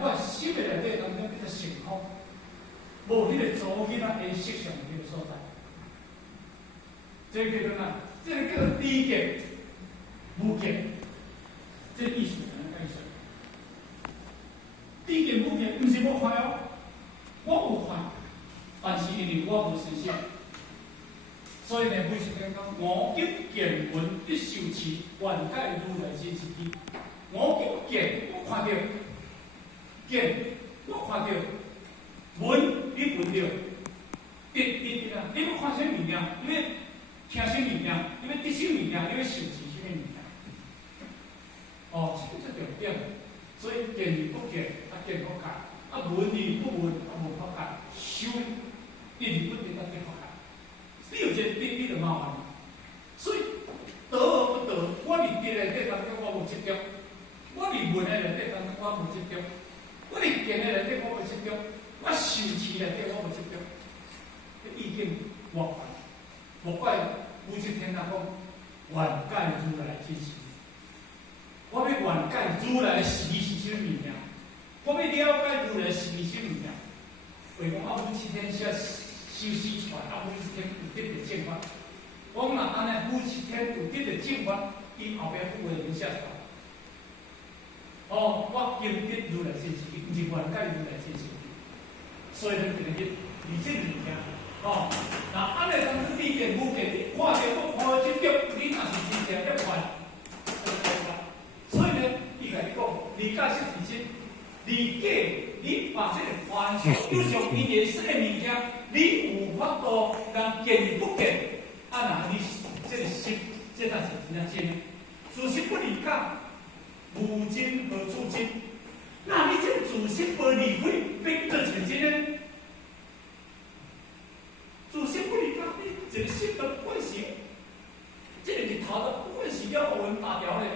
我心的内底当中叫做成空，无迄个组囡仔因色相迄个所在。这个叫做哪？这个叫做低见、无见，这意思安尼解释。低见无见，毋是无看哦，我有看，但是因为我无实现。所以呢，每次讲五急见闻一受持，愿解如来真实义。五急见，我看到；见，我看到；闻，你闻到；得啊！你要看什么物件？你要听什么物件？你要得什么物件？你要受持什么物件？哦，这个重点。所以见而不见，见不解；闻而不闻，闻不解；修得而不得，得不解。你有这你就麻烦。所以得而不得，我伫得内底当中我无执着，我伫闻的内底当中我无执着，我伫见的内底我无执着，我受持内底我无执着。意境无怪，无怪武则天啊讲，愿解如来真实。我要愿解如来的实义是啥物件？我要了解如来的实义是啥物件？为讲武则天写修辞出来，武则天有得着正法。我若安尼，武则天有得着正法，伊后壁不会能写出来。哦，我经得如来真实义，毋是愿解如来真实义。所以咱今日理这物件，哦，那安尼当中理见无见，你看到我看执着，你若是真正要还，所以呢，伊甲你讲，理解是自身，理解你把这个凡所有上因缘说的物件，你有法度让见不见，啊那你这个心，这才是真正真的。自心不理解，无真何处真？那你这个自心不理会，变得成真呢？自心不理解，你这个心的本性，这个日头的本性要学问大条嘞。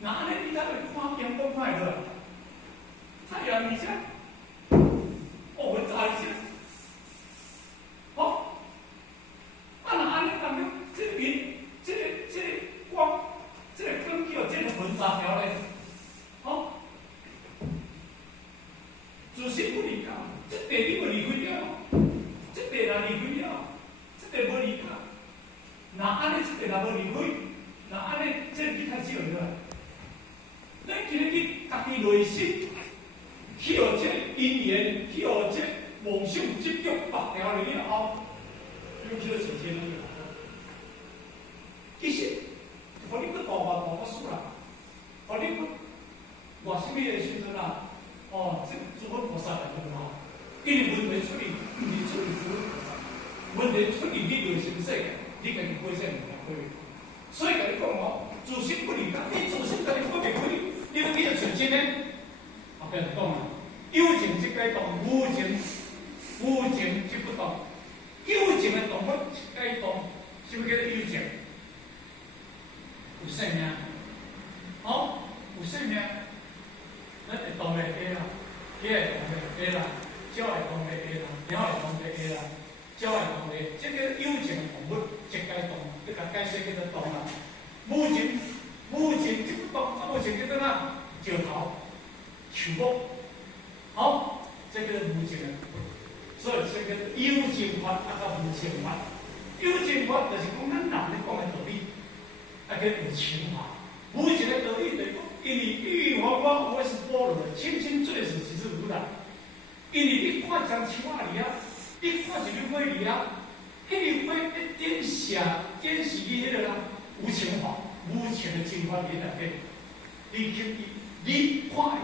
那安尼你才会看见不快乐。太阳底下，我们早一些。好，啊那安尼当中，这个光，这个根叫这个分杂条嘞。好，自心不理解，这地你无理会了，这地若理会了，这地无理解。那安尼这地若无理会，那安尼这你开始有了。咱今日你家己内心，去互这因缘，去互这梦想执着拔掉了后，你去到实现了。其实，互你去度化度法师啦，互你去偌什么的时阵啊，哦，这诸佛菩萨来讲吼，因为问题出于，毋是出于诸佛菩萨，问题出于你内心世界，你家己过啥物件过？所以甲你讲吼，自心不理解，你自心家己不明开。你要记得纯真呢？后边就讲啦，有情即解动，无情即不动。有情的动物解动，是不是叫做有情？有生命，好，有生命，咱会动的会啦，鸡会动的会啦，鸟会动的会啦，鸟会动的会啦，鸟会动的，这个有情的动物即解动，你甲解释叫做动啦。无情即不动，无情叫做哪？石头、树木，好，这个无情的，所以这个有情法甲无情法。有情法就是讲咱人咧讲的道理，叫有情法。无情的道理就是讲，因为欲望我是般若，清清最是即是如来。因为你看一张树仔里啊，你看一朵花里啊，迄朵花一点霞，点是你迄个啦，无情法。无情的情法里内底，你看迄朵花，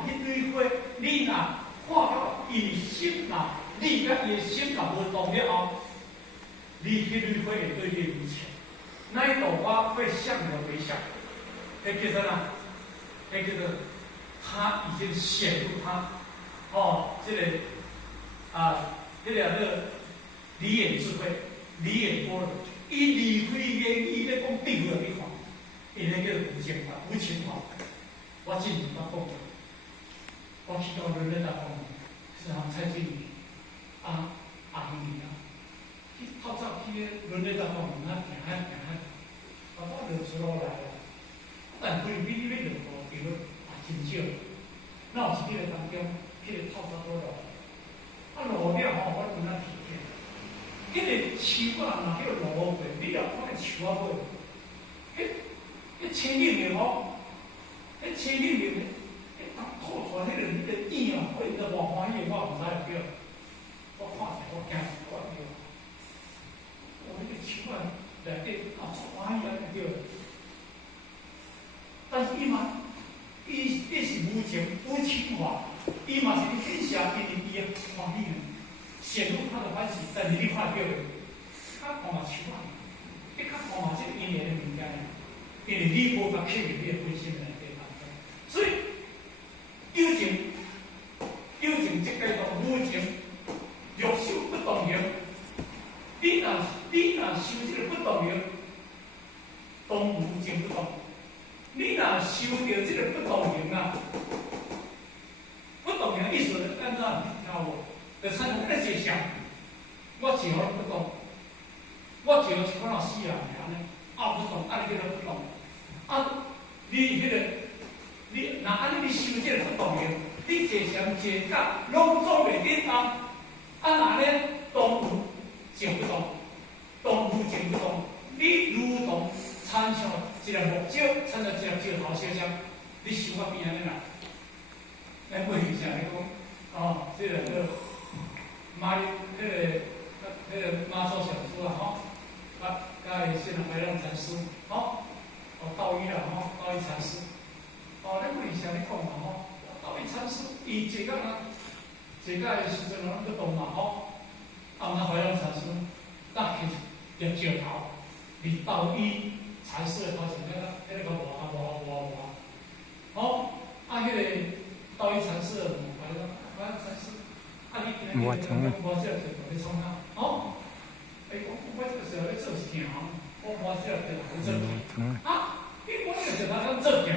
你若看到伊心若你甲伊心若无动了后，你迄朵花会对你无情，那一朵花会向我微笑。迄叫做哪？迄叫做他已经显露他，这个这个离眼智慧，离眼般若，伊离开言语咧讲定了你看。因为叫做无情法，无情法，我真毋捌讲过。我去到人类大方，是蔡经理阿姨啊，去透早去人类大方，行，爸爸就出来了。但规比你要落雨，叫真少。那有一个当中，迄个透早多落，啊落了吼，我拄仔提起，迄个树啊，若叫落过，你若看树啊尾，迄青绿的吼，迄青绿的，迄当吐出来迄个影啊，我都无欢喜，我毋知会叫，我看者我惊死我叫，我迄个树啊内底啊出欢喜啊叫，但是伊嘛。伊是无情无情化，伊嘛是你显下因为伊的欢喜呢，显露他的欢喜，但是你看到的，较看嘛手啊，你较看嘛这个因缘的物件呢，因为你无甲刻入你的本心内底当中，所以有情即个叫无情，欲修不动行，你若修这个不动行，动无情不动。你若修到这个不动行啊，不动行意思是按照你听无？就产生一个想，我坐好不动，我坐是看到死人安尼，啊不动，啊你叫做不动，啊你迄个，你若安尼你修这个不动行，你坐禅坐觉拢做袂叮当，啊那呢动无静不动，动无静不动，你如同参像一粒木石，参像一粒石头小只，你想我边安尼啦？咱过去是安尼讲，哦，这个马马祖上师啊，吼，甲伊先人来让禅师，吼，道义啦，吼，道义禅师，咱过去是安尼讲嘛，吼，道义禅师，伊坐到的时阵，咱不动嘛，吼，啊，那怀让禅师，搭起粒石头，离道义。禅师的头前迄个哇，好，啊，迄个道义禅师的怀让禅师，啊，你今日我这个就同你创他，好，我这个时候咧做事行，我这个就好做行，啊，我这个就当做行，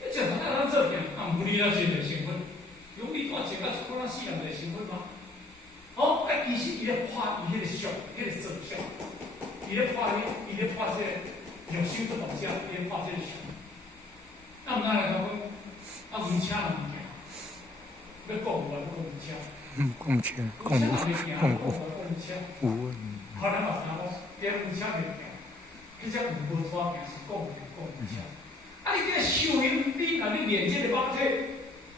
你就当做行，啊，唔你了就成分，用你看前个可能四人就成分吗？好，其实伊咧破伊迄个相，迄个真相，伊咧破这个。有修不动相，变化这个相。那么咱来讲，文车物件，要讲无讲文车。讲车，讲有。好，咱嘛讲，这文车物件，其实无错行是讲文车。啊，你这个修行，你若你练这个肉体，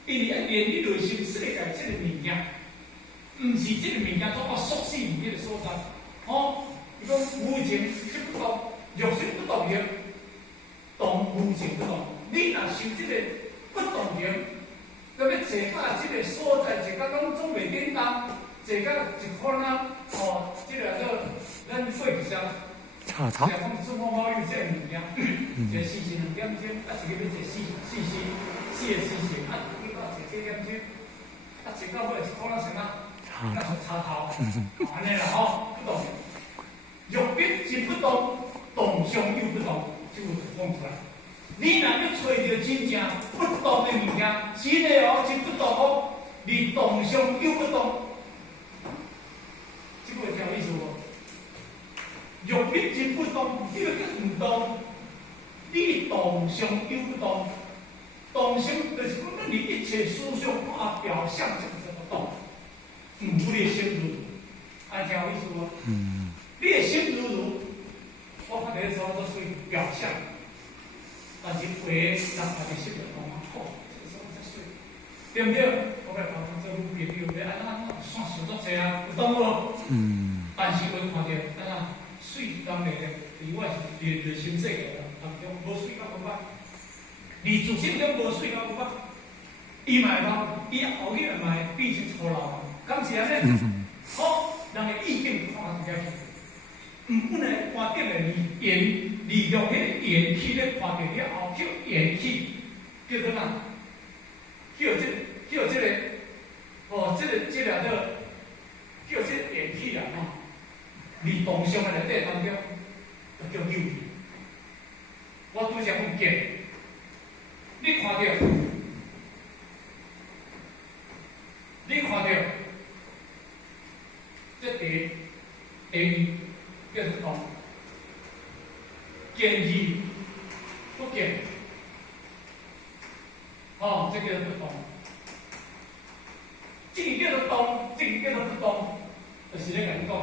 因为要练你内心世界这个物件，毋是这个物件做到俗世物件的所在。哦，伊讲无情即不动。欲修不动行，动无情不动。你若修这个不动行，咁要坐到这个所在，坐到拢总袂叮当，坐到一款啊，这个叫咱过去上，讲做某某有这个物件，一个时2点钟，啊一个要坐4个时辰，啊你到坐7点钟，啊坐到尾一款啊什么？插头，安尼啦吼，不动。欲必即不动。动相又不动，就会讲出来。你若要找到真正不动的物件，真的哦，真不动哦，你动相又不动，这个有意思无？欲必真不动，这个唔动，你动相又不动，动相就是讲你一切思想看表象就是不动，你的心如如，安听有意思无？你的心如如。我看那时候都属于表象，但是回让他的心的光透，这个时候才水，对不对？我来讲这路边有没安那算小作者啊，有懂无？但是我看到安水当然另外是人心世界当中无水甲无捌，你自身中无水甲无捌，伊嘛会捌，伊后日嘛会变成粗老，敢是安尼？好，人的意境看得出来。不能看到的利用迄个元气咧看到了后，叫元气，叫做哪？叫这个，这个叫这个元气啦吼。你动相的内底当中，就叫有气。我拄则讲见，你看到，这第叫做动，见义不见，这个不动。就是咧甲你讲，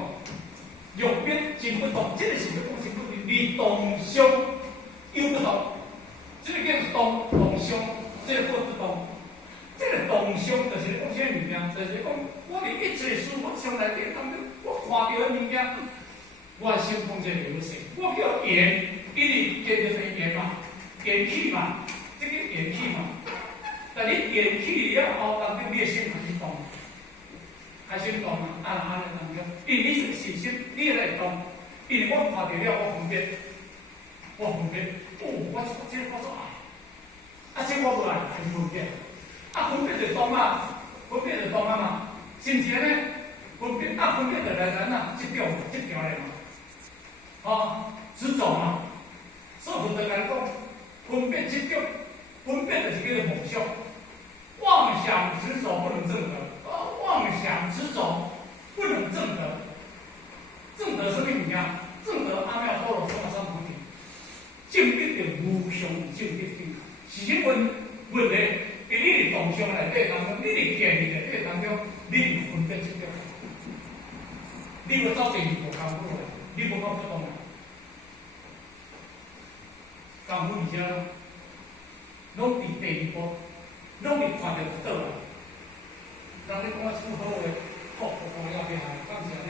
肉变真不动，这个是要讲真不动，你动伤又不动，这个叫动伤，这个不动。这个动伤就是讲啥物件，就是讲我伫一切事物上内底当中，我看到的物件，我心放一个流水，我叫元，一直见着是元嘛，元气嘛，这个元气嘛。但你元气了后，当中你的心开始动，开始动啊，安尼当中，因为你是心，你来动，因为我看到了，我分别，哦，我这我说啊，这我无啊，开始分别。啊，分别就动啊，嘛，是毋是安尼？分别就来呐，这条来嘛，哦，执着嘛，所以就来讲，分别执着，分别就是叫做梦想，妄想执着不能正得，妄想执着不能正得，正得什么物件？正得阿弥陀罗三三菩提，正必着无上正必境，是因问题。伫你的动向内底当中，你的见力内底当中，你是分别执着，你要走第二步功夫，你无讲不动啊。功夫而且，拢伫第二步，拢是看着倒来。人咧讲我出好诶，好了厉害，敢是安尼？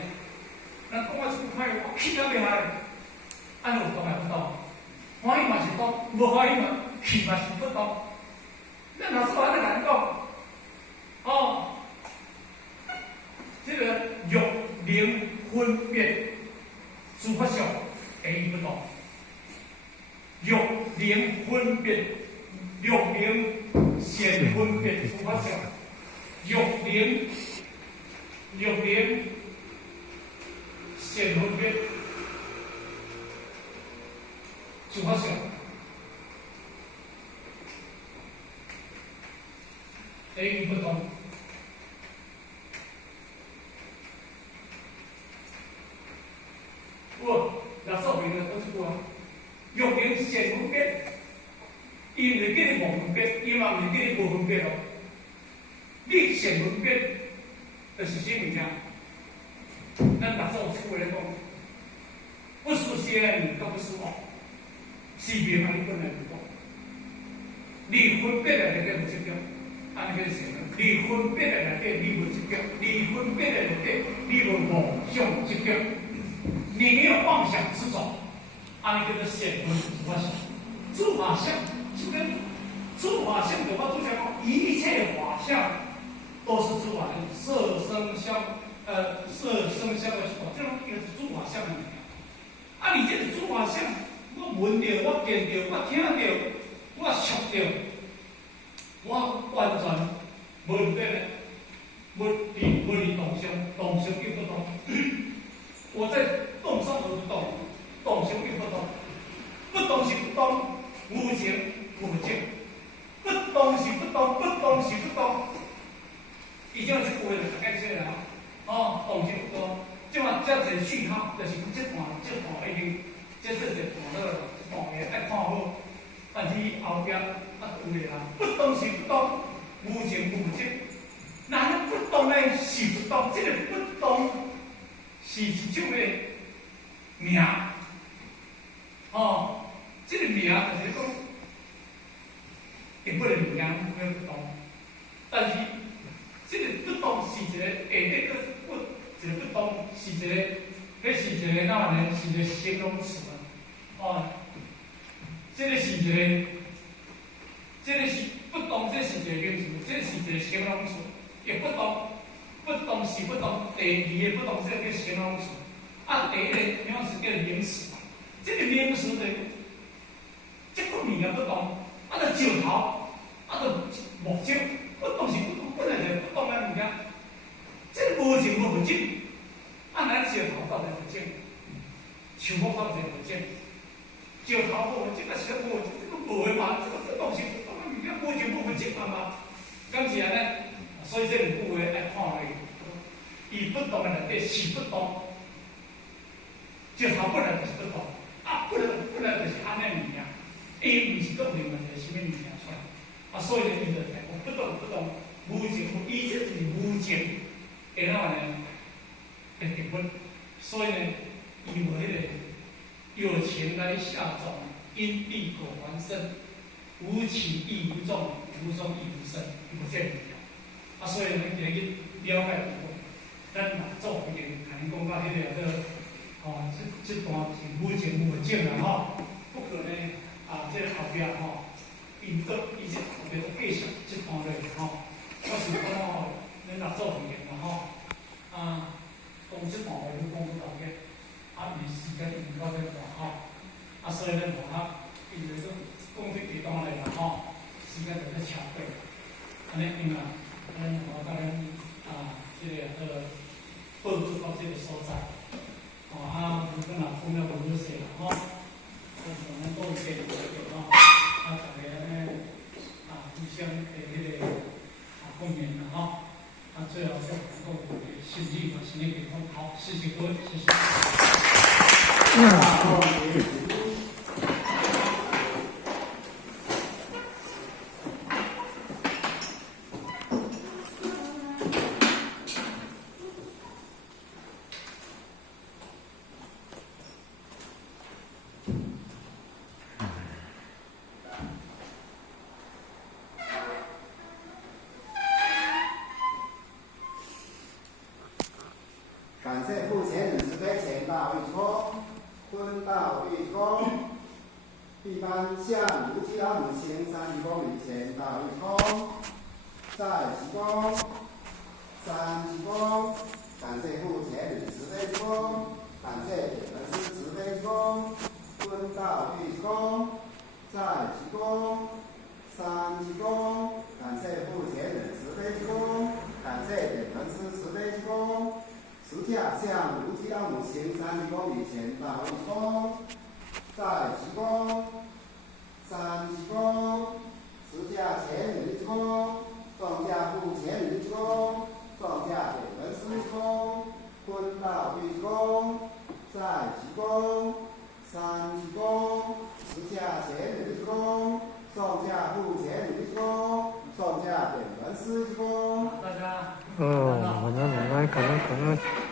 人讲我出歹，我气了厉害，安有动也不动，欢喜嘛是动，无欢喜嘛气嘛是不动。那老师我在难讲，哦，这个欲灵分别诸法相，第一不动；欲灵分别，欲灵显分别诸法相，欲灵显分别诸法相。第一不动，我老少平的都是讲，欲灵显分别，因为叫你无分别，伊嘛毋是叫你无分别咯。你显分别，就是啥物件？咱老少出话来讲，不是仙，都不是魔，是别嘛？你本来就讲，你分别了，你就不执着。安尼叫成了，离分别的内底，你无执着；离分别的内底，你无妄想执着。你没有妄想执着，安尼叫做显分诸法相。诸法相，这个诸法相的话，就讲一切法相都是诸法的色声香，色声香的这种一个是诸法相的。啊，你这个诸法相，我闻到，我见到，我听到，我触到。我完全无变的，无离动向又不动。我在动上而不动，动向又不动，不动是不动，无情无境，不动是不动，不动是不动。已经是不会了，大概这样哦，动是不动，即嘛这个讯号就是这段已经，这段了，这段嘅爱看好，但是后边。有的人不动是不动，无情无境。那不动呢是不动，这个不动是一种的名。哦，这个名就是讲，根本的名叫不动。但是这个不动是一个下底个不，一个不动是一个，这是一个哪呢？是一个形容词。哦，这个是一个。这个是不动，这是一个名词，这是一个形容词。也不动，不动是不动。第二个不动，这个叫形容词。啊，第一个形容词叫名词。这个名词的，这个物件不动，啊，就石头，啊，就木石，不动是不动，本来就不动的物件。这个无情无境，啊，咱石头到底无境，树木到底无境，石头无境，啊，石无境，这个无的嘛，这个不动是。无情无境嘛，敢是安尼？所以这两句话爱看的，伊不动的内底是不动，石头本来就是不动，啊，本来就是安尼物件，伊毋是讲另外一个什么物件出来，啊，所以呢，伊就不动，无情，伊这就是无情，然后呢，会定结婚，所以呢，伊无迄个有情来下种，因地果还生，无情亦无种，无种亦无生，伊无这个条。啊，所以咱今日了解到，咱若做一个，甲你讲到迄个哦，这段是无情无种啦吼，不可能啊，这个后壁吼，伊这后壁都继续这段落吼，我是讲吼，咱若做一个啦吼。讲即段话你讲不到嘅，毋是时间用到这段吼，所以咱无法，因为讲这几段来啦吼，时间就要超过，安尼因啊，咱甲咱即个报出到这个所在，如果若分了无好势啦吼，咱报一个吼，大家安尼互相的迄个共勉啦吼。最后祝各位身体和身体健康，好，谢谢各位，谢谢。感谢父前人慈悲前道义空，坤道义空，一般向如其老母亲30公里前道义空，在其功，3其功，感谢父前人慈悲功，感谢点人师慈悲功，坤道义空，在其功，3其功，感谢父前人慈悲功，感谢点人师慈悲功。十架向如其老母亲30公里前道义空，在其功，3其功，十架前人之功，众驾父前人之功，众驾点人师之功，坤道义功，在其功，3其功，十架前人之功，众驾父前人之功，众驾点人师之功。大家。晚安，感恩。